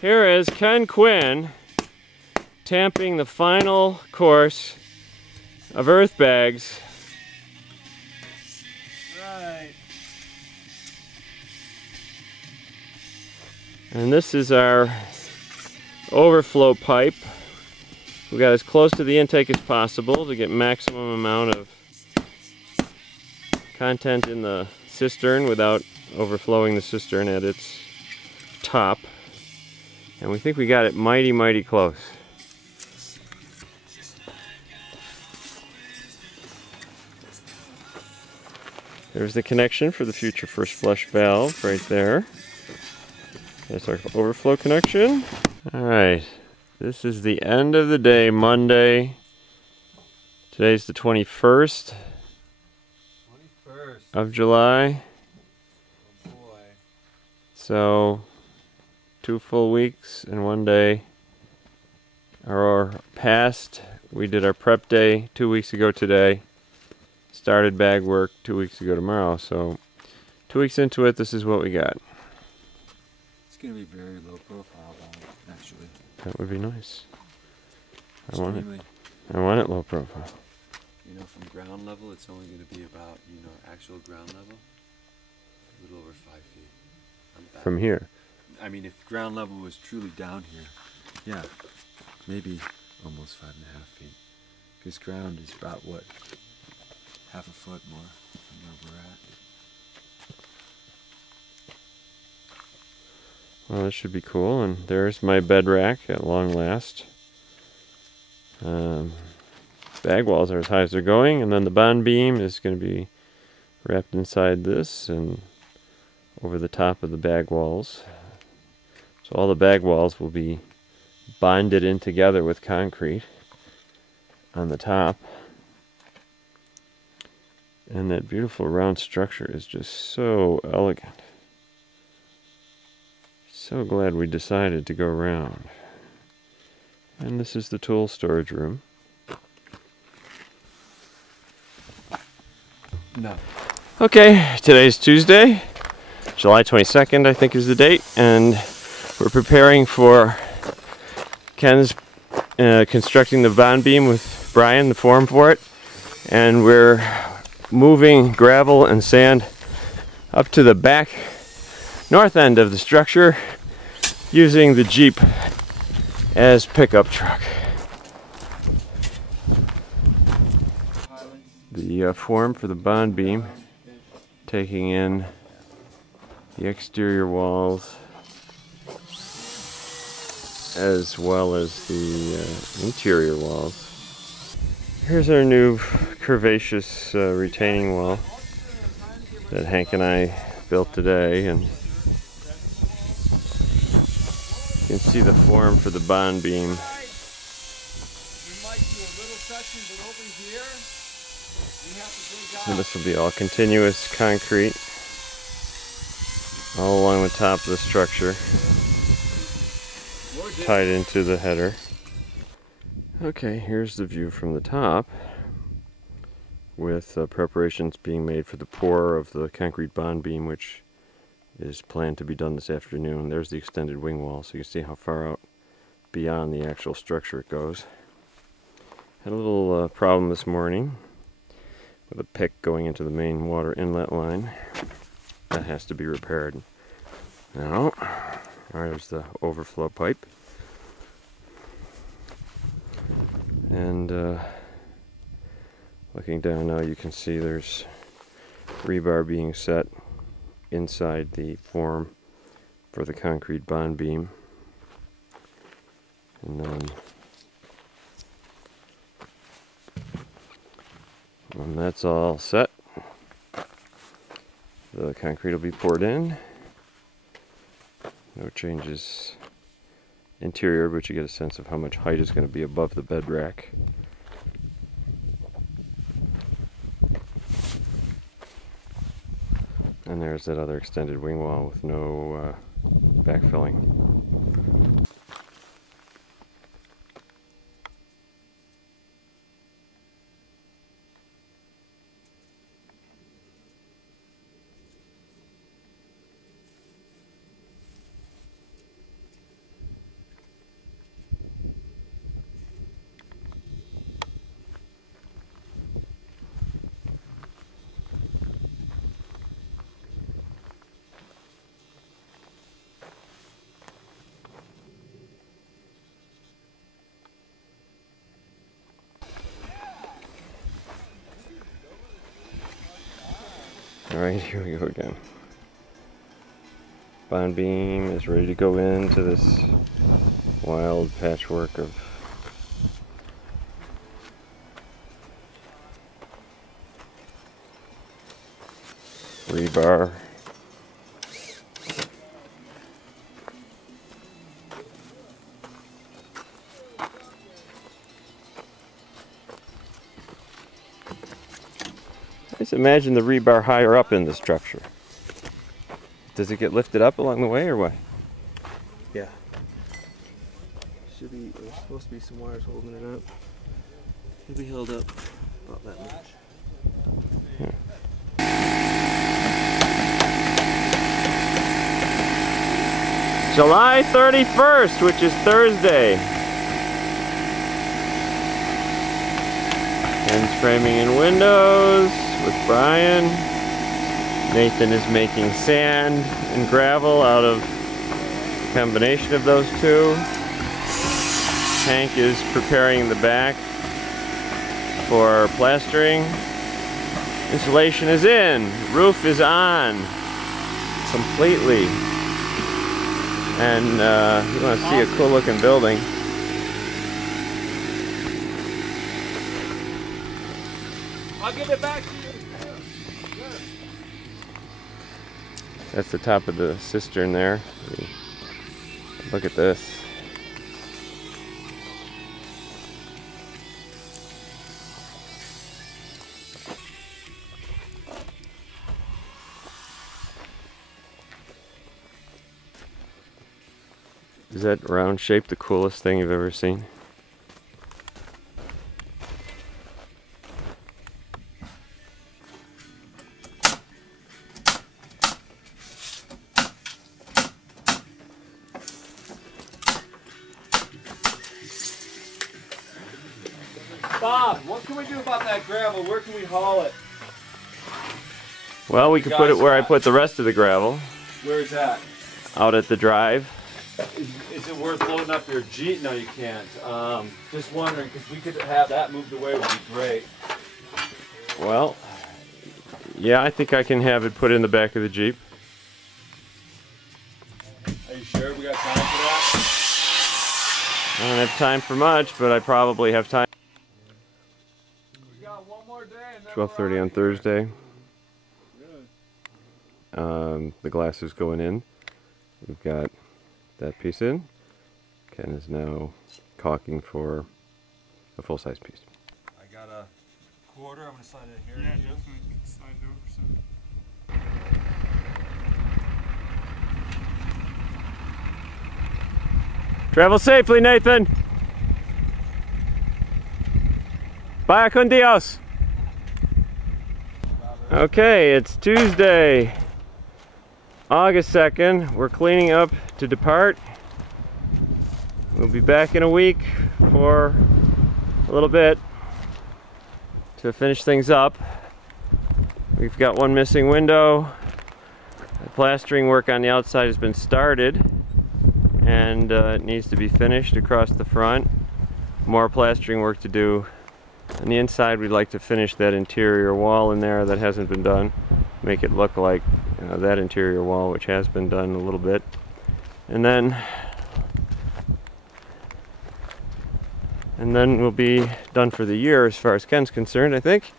Here is Ken Quinn tamping the final course of earthbags. Right. And this is our overflow pipe. We got as close to the intake as possible to get maximum amount of content in the cistern without overflowing the cistern at its top. And we think we got it mighty, mighty close. There's the connection for the future first flush valve right there. That's our overflow connection. Alright, this is the end of the day, Monday. Today's the 21st of July. Oh boy. So 2 full weeks and 1 day are past. We did our prep day 2 weeks ago today. Started bag work 2 weeks ago tomorrow. So 2 weeks into it, this is what we got. It's going to be very low profile, actually. That would be nice. I want it low profile. You know, from ground level, it's only going to be about, you know, actual ground level, a little over 5 feet. From here? I mean, if ground level was truly down here, yeah, maybe almost 5.5 feet. Because ground is about, what, half a foot more from where we're at. Well, this should be cool. And there's my bed rack at long last. Bag walls are as high as they're going, and then the bond beam is going to be wrapped inside this and over the top of the bag walls. So all the bag walls will be bonded in together with concrete on the top. And that beautiful round structure is just so elegant. So glad we decided to go round. And this is the tool storage room. No. Okay, today's Tuesday, July 22nd, I think is the date, and we're preparing for Ken's constructing the bond beam with Brian, the form for it, and we're moving gravel and sand up to the back north end of the structure using the Jeep as pickup truck. The form for the bond beam, taking in the exterior walls as well as the interior walls. Here's our new curvaceous retaining wall that Hank and I built today, and you can see the form for the bond beam. So this will be all continuous concrete all along the top of the structure, tied into the header. Okay, here's the view from the top, with preparations being made for the pour of the concrete bond beam, which is planned to be done this afternoon. There's the extended wing wall, so you can see how far out beyond the actual structure it goes. Had a little problem this morning with a pick going into the main water inlet line. That has to be repaired. Now, there's the overflow pipe. And looking down now, you can see there's rebar being set inside the form for the concrete bond beam. And then when that's all set, the concrete will be poured in. No changes interior, but you get a sense of how much height is going to be above the bed rack. And there's that other extended wing wall with no backfilling. Alright, here we go again. Bond beam is ready to go into this wild patchwork of rebar. Just imagine the rebar higher up in the structure. Does it get lifted up along the way or what? Yeah. Should be, there's supposed to be some wires holding it up. It'll be held up about that much. July 31st, which is Thursday. Ken's framing in windows with Brian. Nathan is making sand and gravel out of a combination of those two. Hank is preparing the back for plastering. Insulation is in. Roof is on completely. And you want to see a cool looking building. I'll give it back to you. That's the top of the cistern there. Look at this. Is that round shape the coolest thing you've ever seen? Bob, what can we do about that gravel? Where can we haul it? Well, we could put it where I put the rest of the gravel. Where's that? Out at the drive. Is it worth loading up your Jeep? No, you can't. Just wondering, because we could have that moved away would be great. Well, yeah, I think I can have it put in the back of the Jeep. Are you sure we got time for that? I don't have time for much, but I probably have time. We got one more day and then 12:30 on Thursday. Good. The glass is going in. We've got that piece in. Ken is now caulking for a full-size piece. I got a quarter. I'm gonna slide it here. Yeah, definitely slide it over some. Travel safely, Nathan. Vaya con Dios. Okay, it's Tuesday, August 2nd. We're cleaning up to depart. We'll be back in a week for a little bit to finish things up. We've got one missing window. The plastering work on the outside has been started, and it needs to be finished across the front. More plastering work to do. On the inside, we'd like to finish that interior wall in there that hasn't been done. Make it look like that interior wall, which has been done a little bit. And then we'll be done for the year as far as Ken's concerned, I think.